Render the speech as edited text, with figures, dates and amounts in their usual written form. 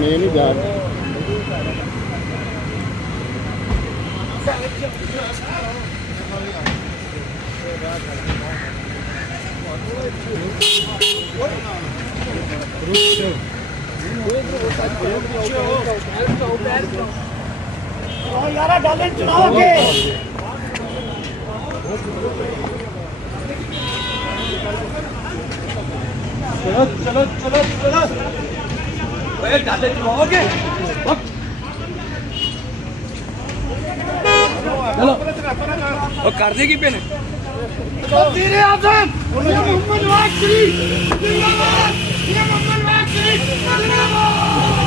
नहीं जा यार डाले चुनाव के चलो चलो चलो चलो डाले चुनाव के चलो वो कर देगी पेन तेरे आजम मोहम्मद वाकरी जिंदाबाद ये मोहम्मद वाकरी जिंदाबाद